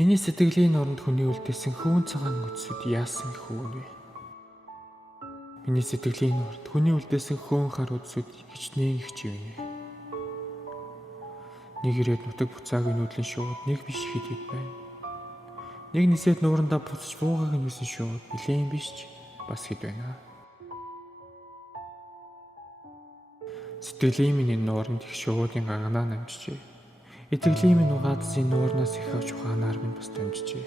Миний сэтгэлийн оронд хүний үлдээсэн хөвөн цагаан үдсүүд яасан хөвөн вэ? Миний сэтгэлийн оронд хүний үлдээсэн хөвөн хар үдсүүд хичнээн их живнэ. Нэг ирээд нутаг буцаагийн нүүдлэн шууд нэг биш хэд байна. Нэг нисээд нуурандаа буцаж буугааг нь үсэн шууд нилээн биш ч бас хэд байна. Сэтгэлийн миний нууранд их шуудын гаганаа намжжээ. Итгэлийн минь угаадсан нуурнаас их авч ухаанаар минь бас дамжжээ.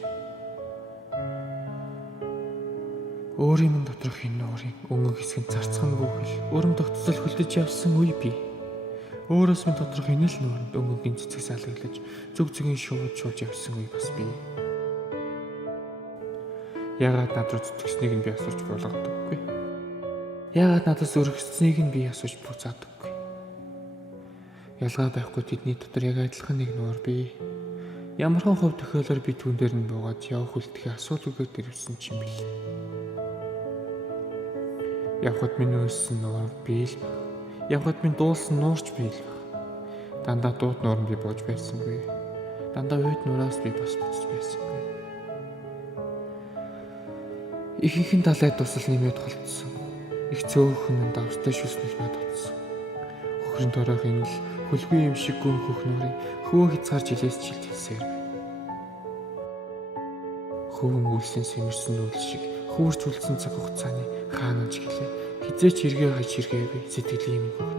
Өөрийн минь доторх энэ нуурын өнгө хэсэг нь зарцхан бүхэл өрөм тогтцол хөлдөж явсан үе бий. Өөрөөс минь доторх энэ л нууранд өнгөгийн цэцэг салгалж зүг зүгийн шууд явсан үе бас бий. Яагаад над руу зүтгэснийг нь би асууж болгодоггүй. Яагаад надаас өргөсцнийг нь би асууж буцаадаггүй. Ялгаа байхгүй тэдний дотор яг адилхан нэг нуур бий. Ямархан хувь тохиолоор би түүн дээр нь буугаад явах үлдэхээ асуудалгүй дэрвсэн ч юм бэл. Явхад минь үйлсэн нуур бий л баг. Явхад минь дуулсан нуурч бий л баг. Дандаа дууд нуур нь би бууж байсангүй. Дандаа үйд нуураас би бас буцаж байсангүй. Ихэнх талайд тусал нэмээд холдсон. Их цөөхөн давстай шүснэл над утсан. Хөхрөн торойх энэ л хөлгүй юм шиг гүн хөх нуурын хөвөө хязгаар жилээс жилтгэлсээр байна. Хөвөн үлсэн сэмэрсэн үл шиг хөвөрч үлдсэн цаг хугацааны хаанаж гэлээ. Хизээч хэрэгээ хаж хэрэгээгүй сэтгэлийн минь